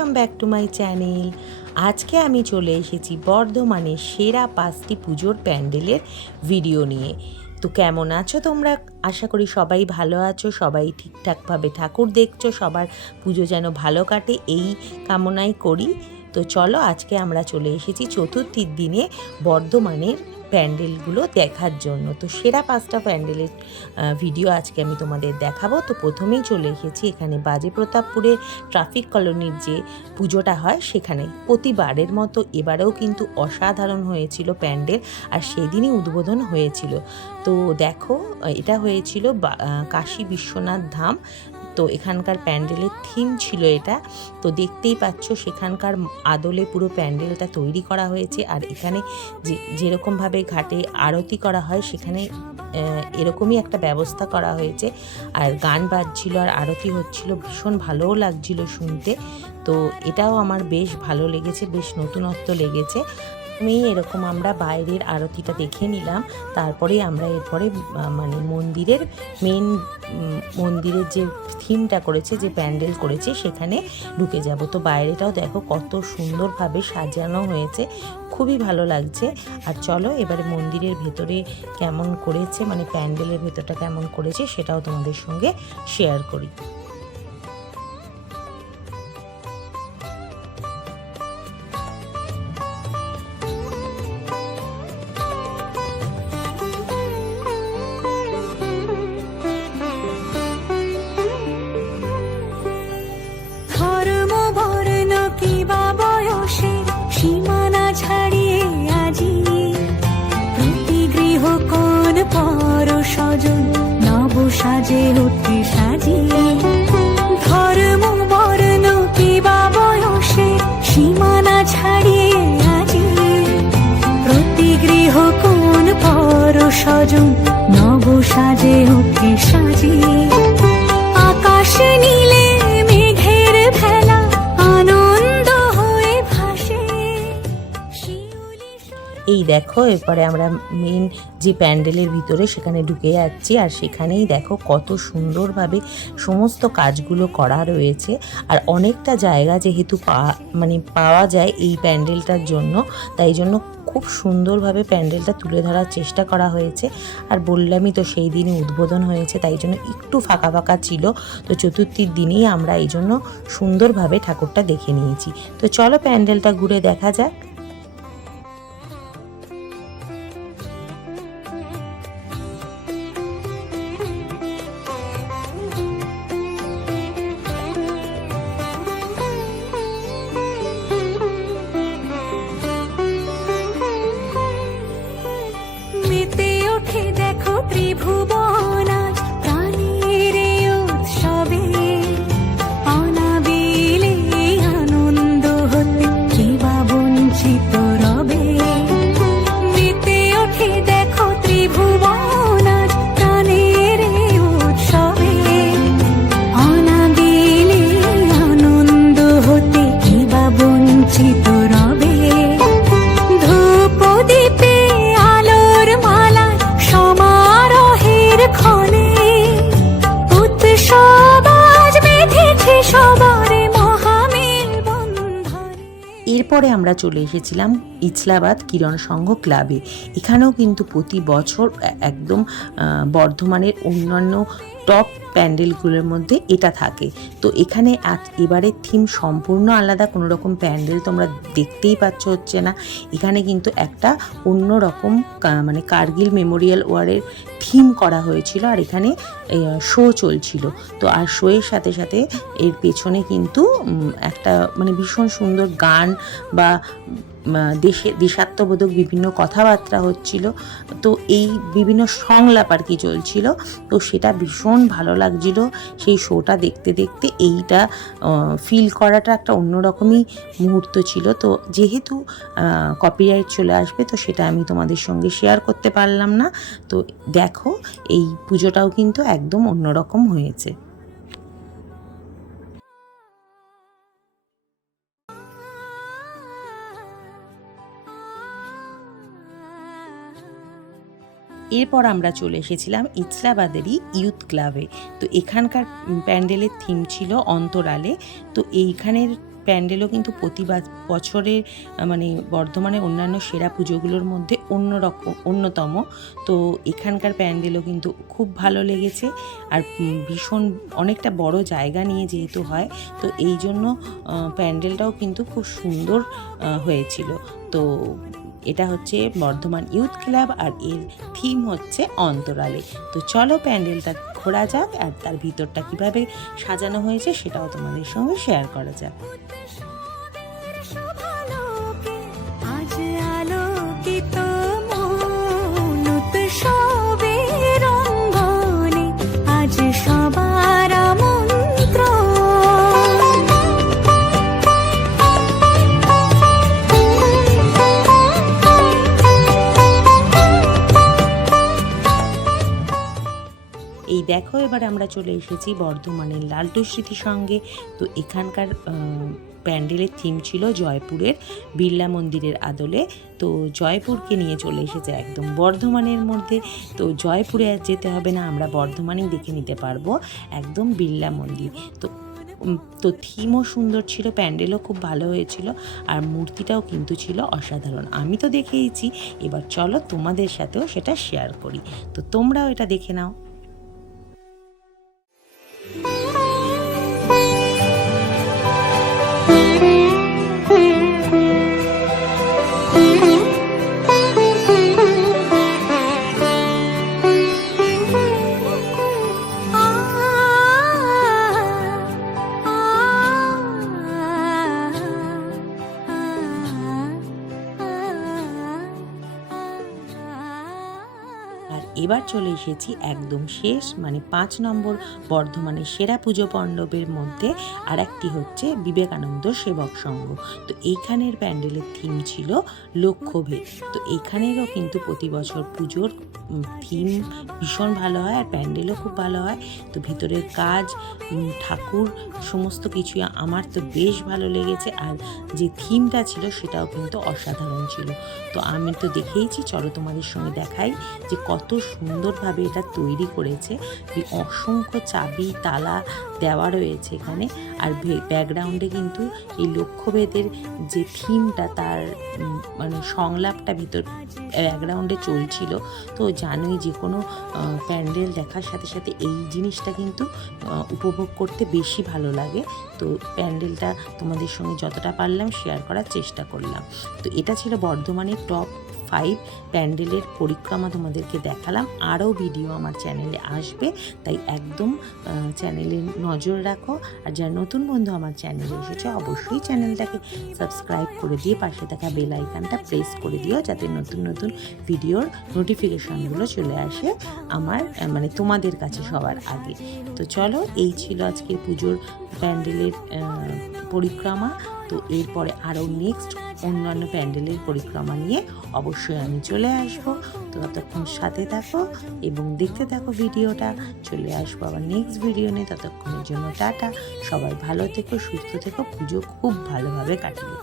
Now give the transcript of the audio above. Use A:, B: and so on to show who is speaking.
A: Welcome back to my channel আজকে আমি চলে এসেছি বর্ধমানের সেরা পাঁচটি পুজোর প্যান্ডেলের ভিডিও নিয়ে। তো কেমন আছো তোমরা? আশা করি সবাই ভালো আছো, সবাই ঠিকঠাকভাবে ঠাকুর দেখছ, সবার পুজো যেন ভালো কাটে, এই কামনাই করি। তো চলো আজকে আমরা চলে এসেছি চতুর্থীর দিনে বর্ধমানের প্যান্ডেলগুলো দেখার জন্য। তো সেরা পাঁচটা প্যান্ডেলের ভিডিও আজকে আমি তোমাদের দেখাবো। তো প্রথমেই চলে এসেছি এখানে বাজে প্রতাপপুরে ট্রাফিক কলোনির যে পুজোটা হয়, সেখানে প্রতিবারের মতো এবারেও কিন্তু অসাধারণ হয়েছিল প্যান্ডেল আর সেদিনই উদ্বোধন হয়েছিল। তো দেখো এটা হয়েছিল কাশী বিশ্বনাথ ধাম তো এখানকার প্যান্ডেলের থিম ছিল এটা। তো দেখতেই পাচ্ছ সেখানকার আদলে পুরো প্যান্ডেলটা তৈরি করা হয়েছে। আর এখানে যে, যেরকমভাবে ঘাটে আরতি করা হয়, সেখানে এরকমই একটা ব্যবস্থা করা হয়েছে। আর গান বাজছিল আর আরতি হচ্ছিল, ভীষণ ভালোও লাগছিল শুনতে। তো এটাও আমার বেশ ভালো লেগেছে, বেশ নতুনত্ব লেগেছে। আমি এরকম আমরা বাইরের আরতিটা দেখে নিলাম। তারপরে আমরা এরপরে মানে মন্দিরের মেন মন্দিরের যে থিমটা করেছে, যে প্যান্ডেল করেছে, সেখানে ঢুকে যাব। তো বাইরেটাও দেখো কত সুন্দরভাবে সাজানো হয়েছে। খুবই ভালো লাগছে। আর চলো এবারে মন্দিরের ভেতরে কেমন করেছে মানে প্যান্ডেলের ভেতরটা কেমন করেছে, সেটাও তোমাদের সঙ্গে শেয়ার করি।
B: স্বজন নব সাজে আকাশ নীলে মেঘের ভেলা, আনন্দ হয়ে ভাসে।
A: এই দেখো, এরপরে আমরা মেন যে প্যান্ডেলের ভিতরে সেখানে ঢুকে যাচ্ছি, আর সেখানেই দেখো কত সুন্দরভাবে সমস্ত কাজগুলো করা রয়েছে। আর অনেকটা জায়গা যেহেতু পা- মানে পাওয়া যায় এই প্যান্ডেলটার জন্য, তাই জন্য খুব সুন্দরভাবে প্যান্ডেলটা তুলে ধরার চেষ্টা করা হয়েছে। আর বললামই তো সেই দিনই উদ্বোধন হয়েছে, তাই জন্য একটু ফাঁকা ফাঁকা ছিল। তো চতুর্থীর দিনেই আমরা এই জন্য সুন্দরভাবে ঠাকুরটা দেখে নিয়েছি। তো চলো প্যান্ডেলটা ঘুরে দেখা যাক। এরপরে আমরা চলে এসেছিলাম ইছলাবাদ কিরণ সংঘ ক্লাবে। এখানেও কিন্তু প্রতি বছর একদম বর্ধমানের অন্যান্য টপ প্যান্ডেলগুলোর মধ্যে এটা থাকে। তো এখানে এবারের থিম সম্পূর্ণ আলাদা কোনো রকম প্যান্ডেল তোমরা দেখতেই পাচ্ছ হচ্ছে না। এখানে কিন্তু একটা অন্য রকম মানে কার্গিল মেমোরিয়াল ওয়ারের থিম করা হয়েছিল আর এখানে শো চলছিল। তো আর শোয়ের সাথে সাথে এর পেছনে কিন্তু একটা মানে ভীষণ সুন্দর গান বা দেশে দেশাত্মবোধক বিভিন্ন কথাবার্তা হচ্ছিল। তো এই বিভিন্ন সংলাপ আর কি চলছিল। তো সেটা ভীষণ ভালো লাগছিল। সেই শোটা দেখতে দেখতে এইটা ফিল করাটা একটা অন্যরকমই মুহূর্ত ছিল। তো যেহেতু কপিরাইট চলে আসবে, তো সেটা আমি তোমাদের সঙ্গে শেয়ার করতে পারলাম না। তো দেখো, এই পুজোটাও কিন্তু একদম অন্যরকম হয়েছে। এরপর আমরা চলে এসেছিলাম ইসলাবাদেরই ইউথ ক্লাবে। তো এখানকার প্যান্ডেলের থিম ছিল অন্তরালে। তো এইখানের প্যান্ডেলও কিন্তু প্রতি বছরের মানে বর্ধমানের অন্যান্য সেরা পুজোগুলোর মধ্যে অন্য রকম অন্যতম। তো এখানকার প্যান্ডেলও কিন্তু খুব ভালো লেগেছে। আর ভীষণ অনেকটা বড় জায়গা নিয়ে যেহেতু হয়, তো এই জন্য প্যান্ডেলটাও কিন্তু খুব সুন্দর হয়েছিল। তো এটা হচ্ছে বর্ধমান ইউথ ক্লাব আর এর থিম হচ্ছে অন্তরালে। তো চলো প্যান্ডেলটা ঘোরা যাক আর তার ভিতরটা কীভাবে সাজানো হয়েছে সেটাও তোমাদের সঙ্গে শেয়ার করা যাক। দেখো, এবার আমরা চলে এসেছি বর্ধমানের লালটু স্মৃতি সঙ্গে। তো এখানকার প্যান্ডেলের থিম ছিল জয়পুরের বিড়লা মন্দিরের আদলে। তো জয়পুরকে নিয়ে চলে এসেছে একদম বর্ধমানের মধ্যে। তো জয়পুরে আর যেতে হবে না, আমরা বর্ধমানেই দেখে নিতে পারব একদম বিড়লা মন্দির। তো তো থিমও সুন্দর ছিল, প্যান্ডেলও খুব ভালো হয়েছিল, আর মূর্তিটাও কিন্তু ছিল অসাধারণ। আমি তো দেখেইছি, এবার চলো তোমাদের সাথেও সেটা শেয়ার করি। তো তোমরাও এটা দেখে নাও। এবার চলে এসেছি একদম শেষ মানে পাঁচ নম্বর বর্ধমানের সেরা পুজো মণ্ডপের মধ্যে আর একটি হচ্ছে বিবেকানন্দ সেবক সংঘ। তো এইখানের প্যান্ডেলের থিম ছিল লক্ষ্যভেদ। তো এইখানেরও কিন্তু প্রতি বছর পুজোর থিম ভীষণ ভালো হয় আর প্যান্ডেলও খুব ভালো হয়। তো ভিতরের কাজ ঠাকুর সমস্ত কিছুই আমার তো বেশ ভালো লেগেছে আর যে থিমটা ছিল সেটাও কিন্তু অসাধারণ ছিল। তো আমি তো দেখেইছি, চলো তোমাদের সঙ্গে দেখাই যে কত সুন্দরভাবে এটা তৈরি করেছে। অসংখ্য চাবি তালা দেওয়া রয়েছে এখানে। আর ব্যাকগ্রাউন্ডে কিন্তু এই লক্ষ্যভেদের যে থিমটা তার মানে সংলাপটা ভিতর ব্যাকগ্রাউন্ডে চলছিল। তো জানোই যে কোনো প্যান্ডেল দেখার সাথে সাথে এই জিনিসটা কিন্তু উপভোগ করতে বেশি ভালো লাগে। তো প্যান্ডেলটা তোমাদের সঙ্গে যতটা পারলাম শেয়ার করার চেষ্টা করলাম। তো এটা ছিল বর্ধমানের টপ ফাইভ প্যান্ডেলের পরিক্রমা তোমাদেরকে দেখালাম। আরও ভিডিও আমার চ্যানেলে আসবে। তাই একদম চ্যানেলে নজর রাখো আর যারা নতুন বন্ধু আমার চ্যানেলে এসেছে, অবশ্যই চ্যানেলটাকে সাবস্ক্রাইব করে দিয়ে পাশে থাকা বেল আইকনটা প্রেস করে দিও যাতে নতুন নতুন ভিডিওর নোটিফিকেশানগুলো চলে আসে আমার মানে তোমাদের কাছে সবার আগে। তো চলো, এই ছিল আজকে পুজোর প্যান্ডেলের পরিক্রমা। তো এরপরে আরও নেক্সট অন্যান্য প্যান্ডেলের পরিক্রমা নিয়ে অবশ্যই আমি চলে আসব। তো ততক্ষণ সাথে থাকো এবং দেখতে থাকো ভিডিওটা। চলে আসব আবার নেক্সট ভিডিও নিয়ে। ততক্ষণের জন্য টাটা। সবাই ভালো থেকো, সুস্থ থেকো। পুজো খুব ভালোভাবে কাটিয়ে